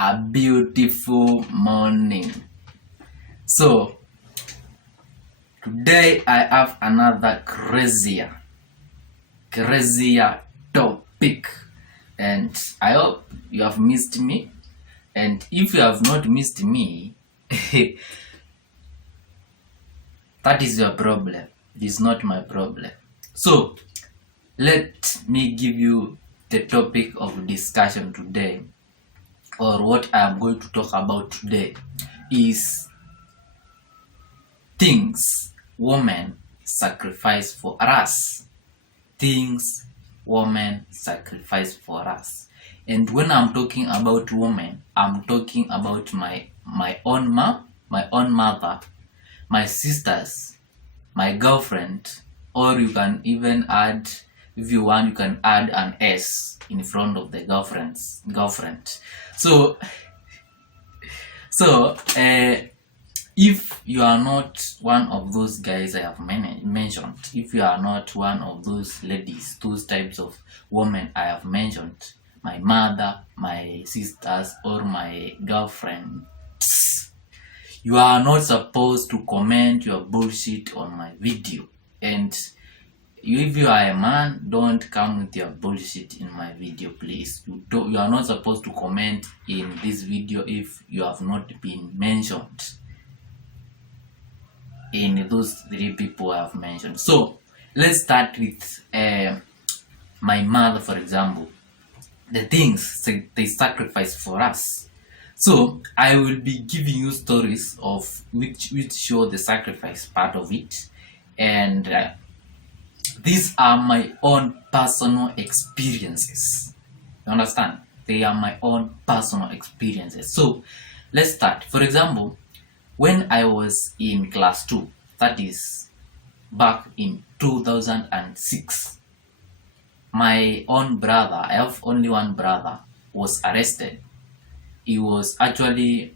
a beautiful morning. So today I have another crazier topic, and I hope you have missed me. And if you have not missed me, that is your problem. It is not my problem. So let me give you the topic of discussion today, or what I am going to talk about today is things women sacrifice for us. Things women sacrifice for us. And when I'm talking about women, I'm talking about my own mom, my own mother, my sisters, my girlfriend, or you can even add, if you want, you can add an S in front of the girlfriend. So if you are not one of those guys I have mentioned, if you are not one of those ladies, those types of women I have mentioned, my mother, my sisters, or my girlfriend, you are not supposed to comment your bullshit on my video. And if you are a man, don't come with your bullshit in my video, please. You are not supposed to comment in this video if you have not been mentioned in those three people I have mentioned. So let's start with my mother, for example. The things they sacrifice for us. So I will be giving you stories of which show the sacrifice part of it, and these are my own personal experiences. You understand? They are my own personal experiences. So let's start. For example, when I was in class 2, that is back in 2006, my own brother, I have only one brother, was arrested. He was actually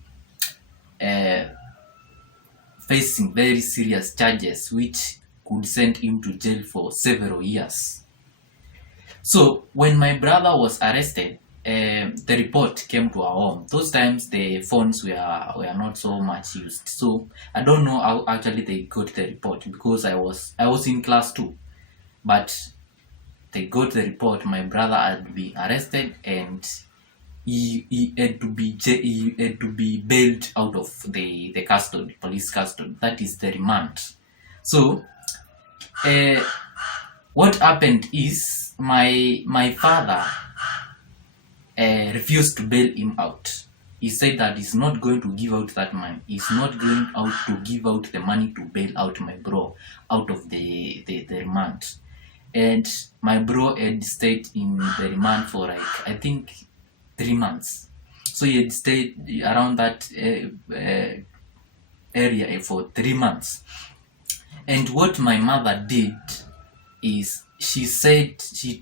facing very serious charges which could send him to jail for several years. So when my brother was arrested, the report came to our home. Those times the phones were not so much used, so I don't know how actually they got the report, because I was in class 2, but they got the report my brother had been arrested, and he had to be bailed out of the custody, police custody, that is the remand. So what happened is my father refused to bail him out. He said that he's not going to give out that money. He's not going out to give out the money to bail out my bro out of the remand. And my bro had stayed in the remand for like, I think, 3 months. So he had stayed around that area for 3 months. And what my mother did is she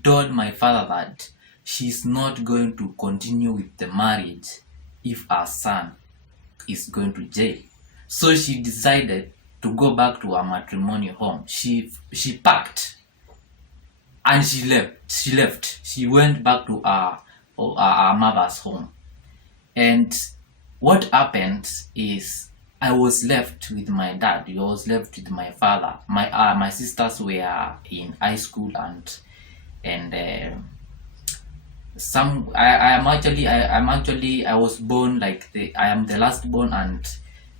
told my father that she's not going to continue with the marriage if her son is going to jail. So she decided to go back to her matrimonial home. She packed and she left. She went back to her mother's home. And what happened is I was left with my dad. I was left with my father. My sisters were in high school, and I was born like I am the last born, and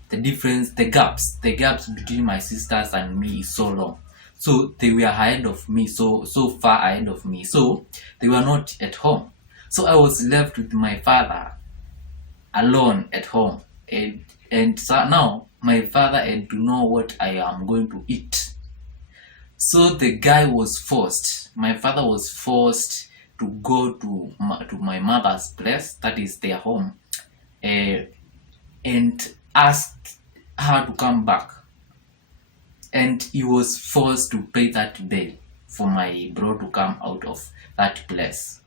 the gaps between my sisters and me is so long. So they were ahead of me, so far ahead of me. So they were not at home. So I was left with my father alone at home. And so now my father had to know what I am going to eat. So my father was forced to go to my mother's place, that is their home, and asked her to come back. And he was forced to pay that bail for my bro to come out of that place.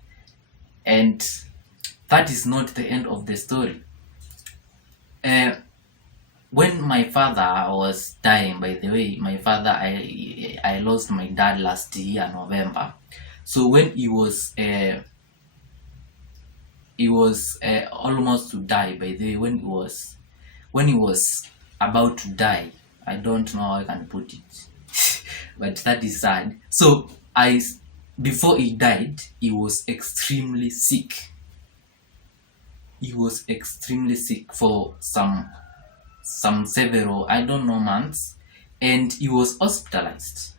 And that is not the end of the story. When my father was dying, by the way, I lost my dad last year, November. So when he was he was almost to die. By the way, when he was about to die, I don't know how I can put it, but that is sad. So before he died, he was extremely sick. He was extremely sick for some several, I don't know, months, and he was hospitalized.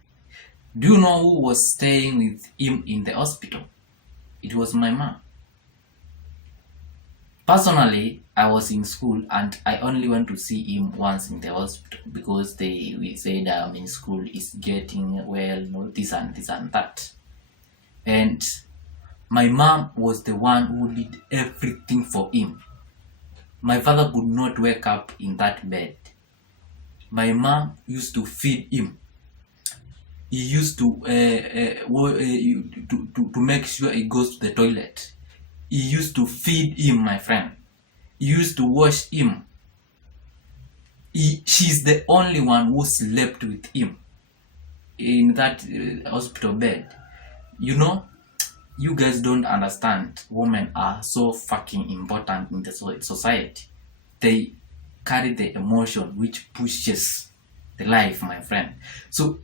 Do you know who was staying with him in the hospital? It was my mom. Personally, I was in school and I only went to see him once in the hospital because we said in school is getting well, this and that. And my mom was the one who did everything for him. My father could not wake up in that bed. My mom used to feed him. He used to make sure he goes to the toilet. He used to feed him, my friend. He used to wash him. She's the only one who slept with him in that hospital bed. You know, you guys don't understand. Women are so fucking important in the society. They carry the emotion which pushes the life, my friend. So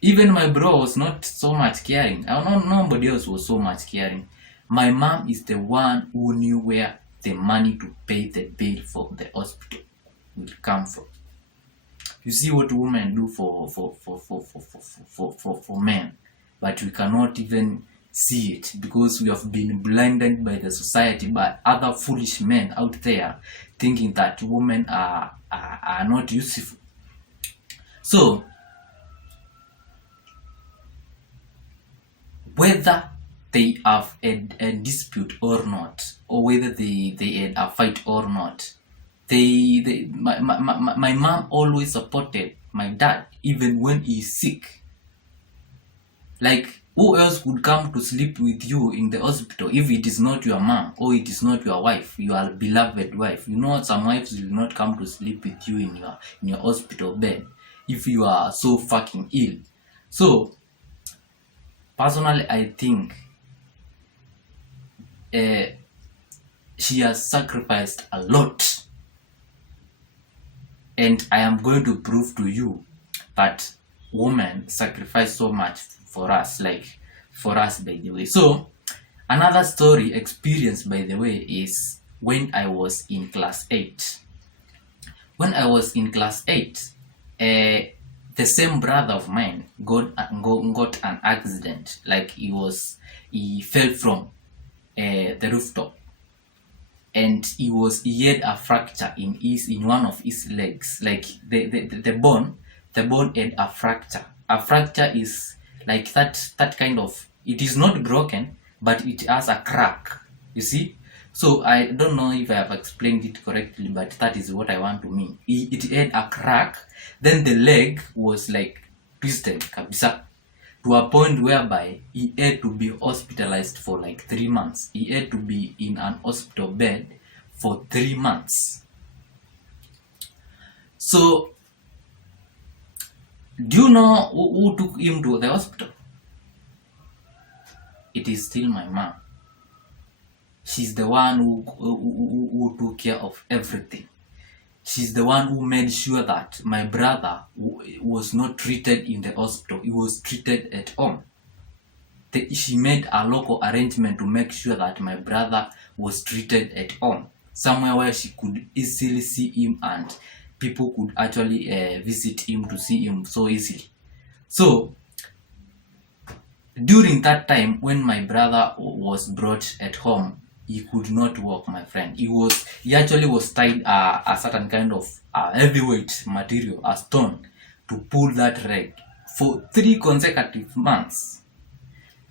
even my bro was not so much caring. Nobody else was so much caring. My mom is the one who knew where the money to pay the bill for the hospital will come from. You see what women do for men, but we cannot even see it because we have been blinded by the society, by other foolish men out there thinking that women are not useful. So whether they have a dispute or not, or whether they had a fight or not, my mom always supported my dad even when he's sick. Like, who else would come to sleep with you in the hospital if it is not your mom or it is not your wife, your beloved wife? You know, some wives will not come to sleep with you in your hospital bed if you are so fucking ill. So personally, I think she has sacrificed a lot, and I am going to prove to you that women sacrifice so much for us, by the way. So another story experience, by the way, is when I was in class 8. When I was in class 8, the same brother of mine got an accident. Like, he fell from the rooftop, and he had a fracture in one of his legs. Like, the bone had a fracture. A fracture is like that kind of, it is not broken, but it has a crack, you see. So I don't know if I have explained it correctly, but that is what I want to mean. It had a crack, then the leg was like twisted kabisa, to a point whereby he had to be hospitalized for like 3 months. He had to be in an hospital bed for 3 months. So do you know who took him to the hospital? It is still my mom. She's the one who took care of everything. She's the one who made sure that my brother was not treated in the hospital. He was treated at home. She made a local arrangement to make sure that my brother was treated at home, somewhere where she could easily see him and people could actually visit him to see him so easily. So during that time when my brother was brought at home, he could not walk, my friend. He actually was tied a certain kind of heavyweight material, a stone, to pull that leg for 3 consecutive months.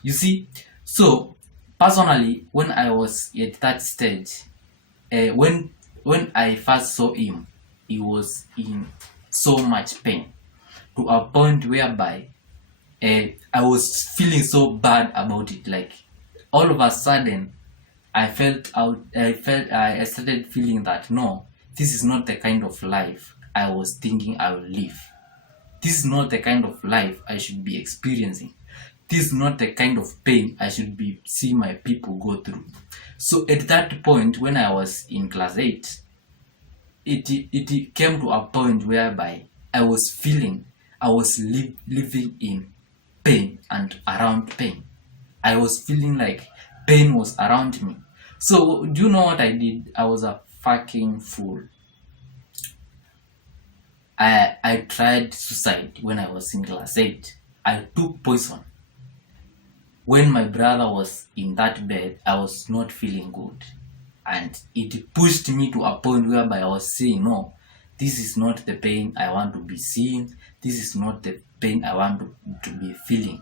You see. So personally, when I was at that stage, when I first saw him, he was in so much pain, to a point whereby I was feeling so bad about it. Like, all of a sudden I started feeling that no, this is not the kind of life I was thinking I will live. This is not the kind of life I should be experiencing. this is not the kind of pain I should be seeing my people go through. So at that point, when I was in class 8, it came to a point whereby I was living in pain and around pain. I was feeling like pain was around me. So do you know what I did? I was a fucking fool. I tried suicide when I was in class 8. I took poison. When my brother was in that bed, I was not feeling good. And it pushed me to a point whereby I was saying, no, this is not the pain I want to be seeing. This is not the pain I want to be feeling.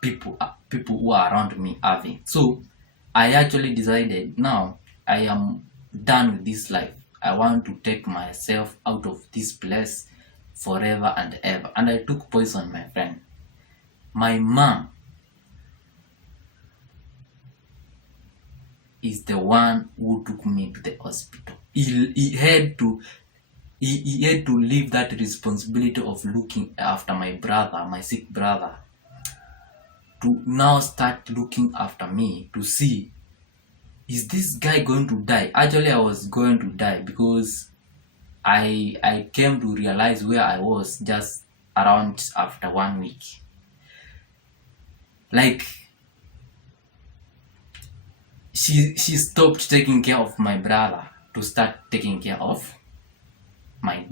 People who are around me having. So I actually decided, now I am done with this life. I want to take myself out of this place forever and ever. And I took poison, my friend. My mom is the one who took me to the hospital. He had to leave that responsibility of looking after my brother, my sick brother, to now start looking after me to see, is this guy going to die? Actually, I was going to die because I came to realize where I was just around after 1 week. Like, she stopped taking care of my brother to start taking care of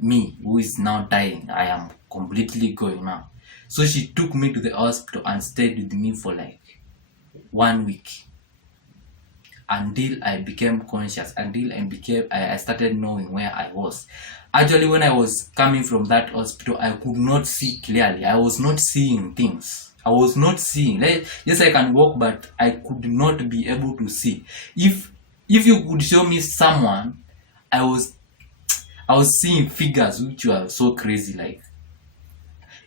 me, who is now dying. I am completely going now. So she took me to the hospital and stayed with me for like 1 week until I became conscious, until I started knowing where I was. Actually, when I was coming from that hospital, I could not see clearly. I was not seeing things. I was not seeing. Yes, I can walk, but I could not be able to see. If you could show me someone, I was seeing figures which were so crazy. Like,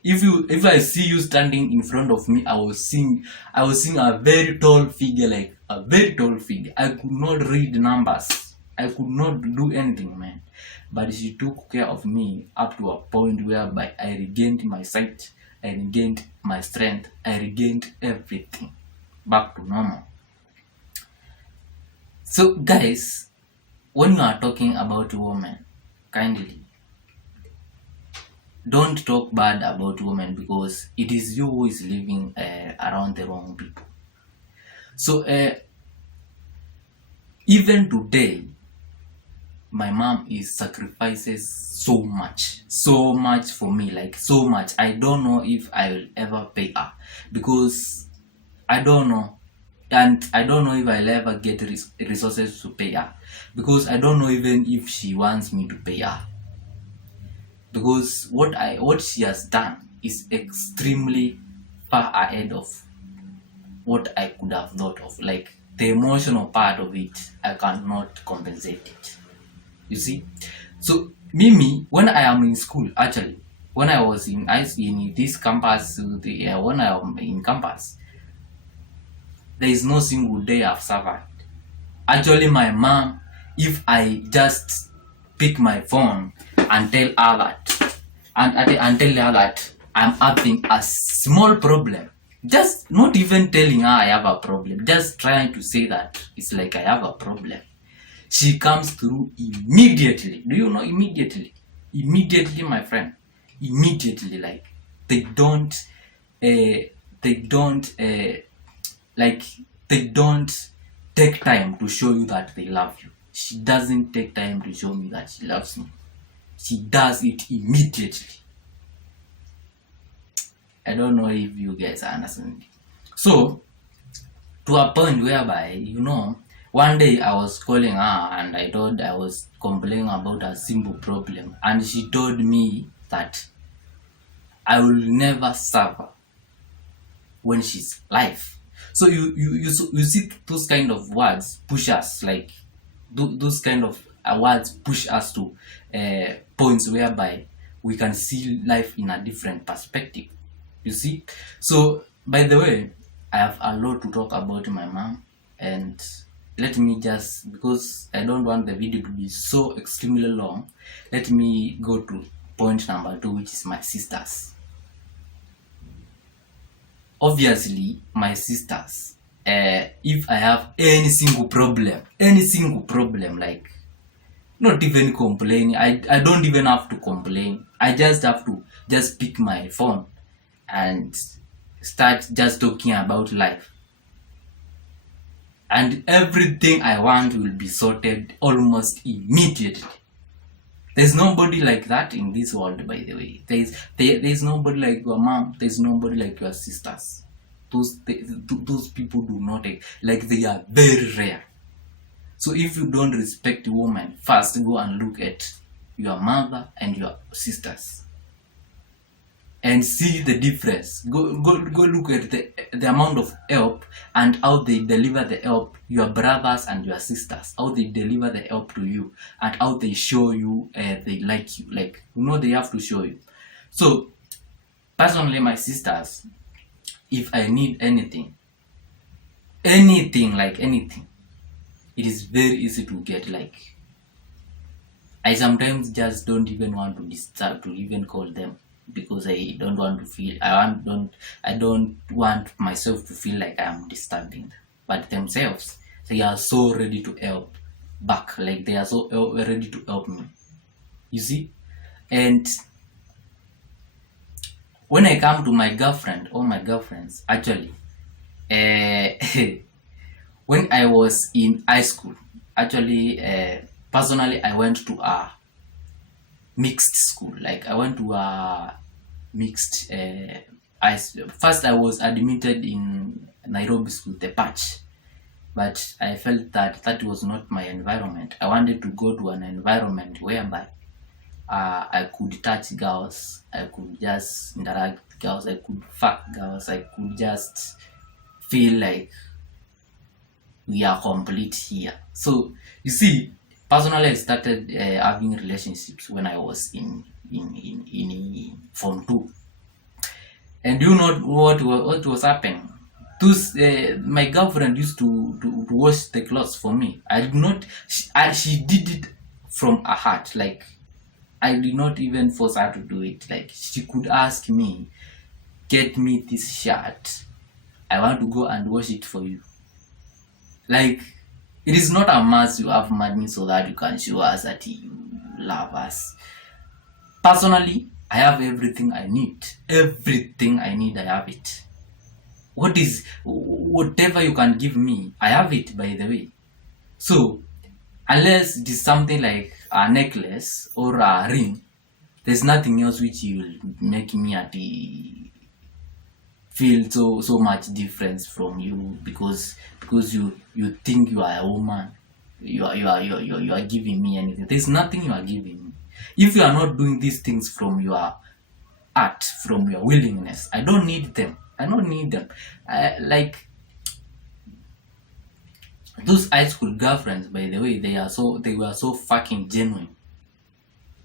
if I see you standing in front of me, I was seeing a very tall figure, like a very tall figure. I could not read numbers. I could not do anything, man. But she took care of me up to a point whereby I regained my sight, I regained my strength, I regained everything back to normal. So guys, when you are talking about women, kindly don't talk bad about women, because it is you who is living around the wrong people. So even today, my mom sacrifices so much for me, like so much. I don't know if I will ever pay her, because I don't know, and I don't know if I'll ever get resources to pay her, because I don't know even if she wants me to pay her, because what she has done is extremely far ahead of what I could have thought of. Like, the emotional part of it, I cannot compensate it. You see? So Mimi, when I am in school, actually, when I was in this campus, when I am in campus, there is no single day I've survived. Actually, my mom, if I just pick my phone and tell her that I'm having a small problem, just not even telling her I have a problem, just trying to say that it's like I have a problem, she comes through immediately. Do you know immediately? Immediately, my friend. Immediately. Like, they don't take time to show you that they love you. She doesn't take time to show me that she loves me. She does it immediately. I don't know if you guys understand. So, to a point whereby, one day I was calling her and I thought I was complaining about a simple problem, and she told me that I will never suffer when she's alive. So you see, those kind of words push us, like those kind of words push us to points whereby we can see life in a different perspective. You see? So, by the way, I have a lot to talk about my mom, and let me just, because I don't want the video to be so extremely long, let me go to point number 2, which is my sisters. obviously my sisters, if I have any single problem, like not even complaining, I don't even have to complain. I just have to just pick my phone and start just talking about life, and everything I want will be sorted almost immediately. There's nobody like that in this world, by the way. There's nobody like your mom. There's nobody like your sisters. Those people do not like, they are very rare. So if you don't respect a woman, first go and look at your mother and your sisters and see the difference. Go look at the amount of help and how they deliver the help, your brothers and your sisters, how they deliver the help to you and how they show you they like you. Like, they have to show you. So personally, my sisters, if I need anything, like anything, it is very easy to get. Like, I sometimes just don't even want to disturb, to even call them, because I don't want to feel, I don't want myself to feel like I am disturbing them. But themselves, they are so ready to help back, like they are so ready to help me, you see. And when I come to my girlfriend or my girlfriends, actually, when I was in high school, actually, personally, I went to a mixed school. Like, I went to a mixed. First, I was admitted in Nairobi school, the patch, but I felt that that was not my environment. I wanted to go to an environment whereby I could touch girls, I could just interact with girls, I could fuck girls, I could just feel like we are complete here. So you see, personally, I started having relationships when I was in Form 2. And you know what was happening? My girlfriend used to wash the clothes for me. I did not. She did it from her heart. Like, I did not even force her to do it. Like, she could ask me, "Get me this shirt. I want to go and wash it for you." Like, it is not a must you have money so that you can show us that you love us. Personally, I have everything I need. Everything I need, I have it. Whatever you can give me, I have it, by the way. So, unless it is something like a necklace or a ring, there's nothing else which will make me feel so much difference from you, because you think you are a woman, you are giving me anything. There's nothing you are giving me. If you are not doing these things from your heart, from your willingness, I don't need them. Like, those high school girlfriends, by the way, they were so fucking genuine.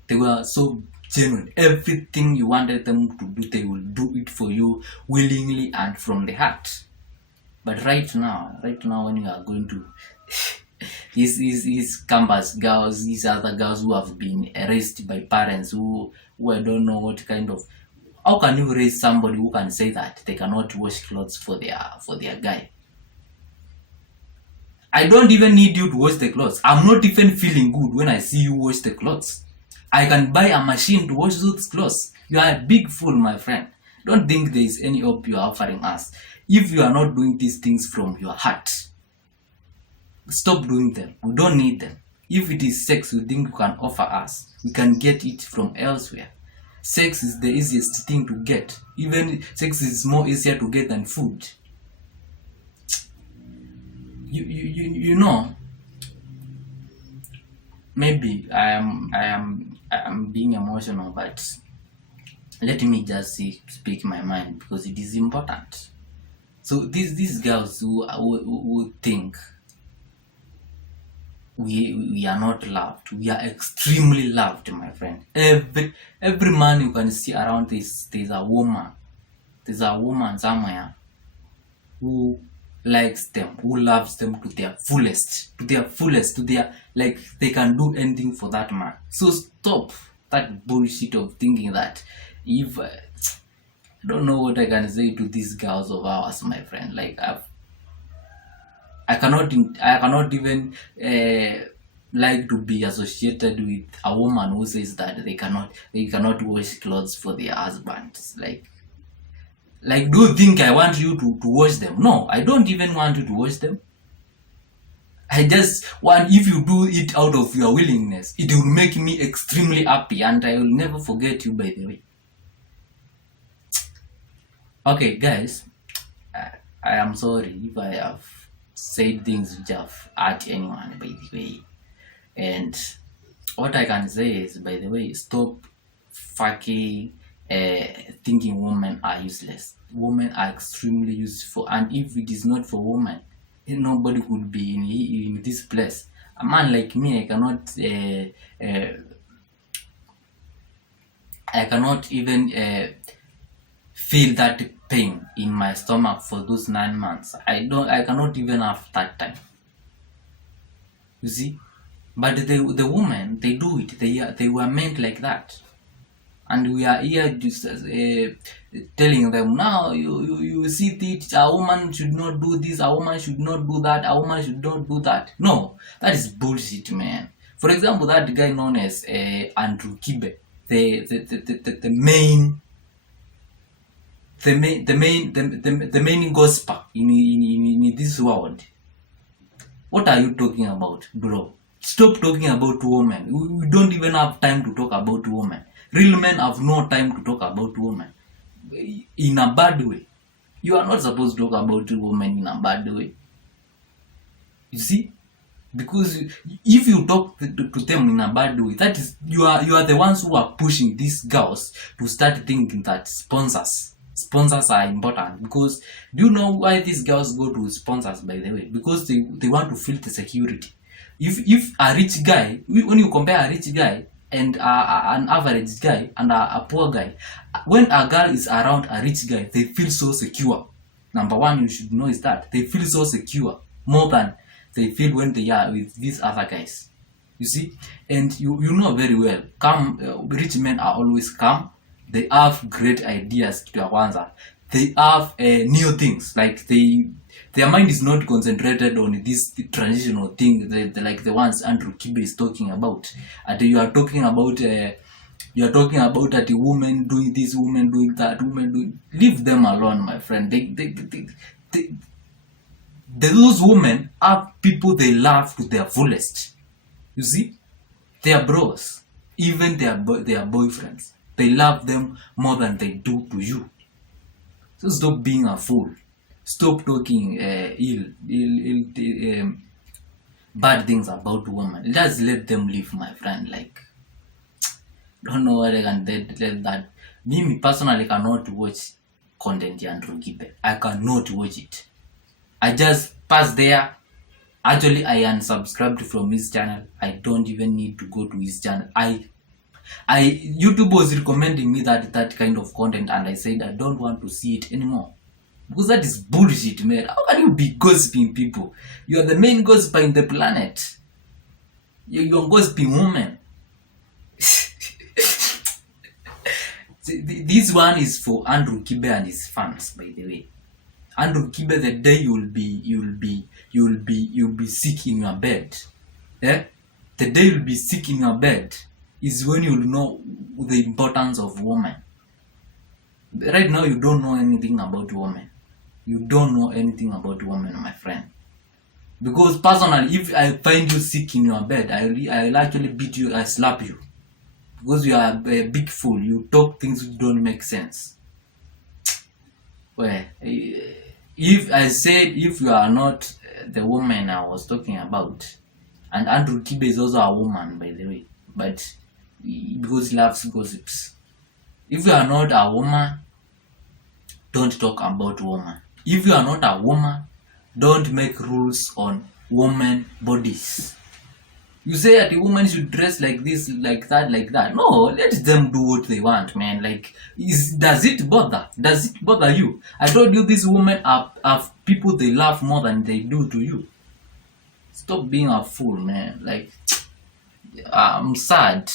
They were so genuine. Everything you wanted them to do, they will do it for you willingly and from the heart. But right now, when you are going to these campus girls, these other girls who have been raised by parents who I don't know what kind of. How can you raise somebody who can say that they cannot wash clothes for their guy? I don't even need you to wash the clothes. I'm not even feeling good when I see you wash the clothes. I can buy a machine to wash those clothes. You are a big fool, my friend. Don't think there is any hope you are offering us. If you are not doing these things from your heart, stop doing them. We don't need them. If it is sex you think you can offer us, we can get it from elsewhere. Sex is the easiest thing to get. Even sex is more easier to get than food. You know, maybe I am being emotional, but let me just speak my mind, because it is important. So these girls who think we are not loved, we are extremely loved, my friend. Every man you can see around there's a woman somewhere who likes them, who loves them to their fullest, to their, like, they can do anything for that man. So stop that bullshit of thinking that if I don't know what I can say to these girls of ours, my friend. Like I cannot even like to be associated with a woman who says that they cannot wash clothes for their husbands. Like, do you think I want you to wash them? No, I don't even want you to wash them. I just want, if you do it out of your willingness, it will make me extremely happy, and I will never forget you, by the way. Okay, guys, I am sorry if I have said things which have hurt anyone, by the way. And what I can say is, by the way, stop fucking thinking women are useless. Women are extremely useful, and if it is not for women, nobody could be in this place. A man like me, I cannot even feel that pain in my stomach for those 9 months. I cannot even have that time. You see? But the women, they do it. They were meant like that. And we are here just telling them, now you see that a woman should not do this, a woman should not do that, a woman should not do that. No, that is bullshit, man. For example, that guy known as Andrew Kibe, the main gospel in this world. What are you talking about, bro? Stop talking about women. We don't even have time to talk about women. Real men have no time to talk about women in a bad way. You are not supposed to talk about women in a bad way. You see? Because if you talk to them in a bad way, that is, you are the ones who are pushing these girls to start thinking that sponsors are important. Because do you know why these girls go to sponsors, by the way? Because they want to feel the security. If a rich guy, when you compare a rich guy and an average guy and a poor guy, when a girl is around a rich guy, they feel so secure. Number one, you should know is that they feel so secure more than they feel when they are with these other guys. You see? And you know very well, rich men are always calm. They have great ideas to Kwanzaa. They have new things. Like their mind is not concentrated on this transitional thing, like the ones Andrew Kibe is talking about. And you are talking about that a woman doing this, woman doing that, woman doing. Leave them alone, my friend. Those women are people they love to their fullest. You see, their bros, even their boyfriends, they love them more than they do to you. So stop being a fool. Stop talking bad things about women. Just let them live, my friend. Like, don't know what I can tell that. Me personally cannot watch content Andrew Kibe. I cannot watch it. I just pass there. Actually, I unsubscribed from his channel. I don't even need to go to his channel. YouTube was recommending me that kind of content, and I said I don't want to see it anymore. Because that is bullshit, man. How can you be gossiping people? You are the main gossiper in the planet. You're gossiping woman. This one is for Andrew Kibe and his fans, by the way. Andrew Kibe, the day you'll be sick in your bed. The day you'll be sick in your bed is when you'll know the importance of women. Right now, you don't know anything about women. You don't know anything about women, my friend. Because personally, if I find you sick in your bed, I'll actually beat you, I slap you. Because you are a big fool. You talk things which don't make sense. Well, if you are not the woman I was talking about, and Andrew Kibe is also a woman, by the way, but because he loves gossips. If you are not a woman, don't talk about woman. If you are not a woman, don't make rules on women bodies. You say that a woman should dress like this, like that, like that. No, let them do what they want, man. Like, does it bother? Does it bother you? I told you these women are people they love more than they do to you. Stop being a fool, man. Like, I'm sad.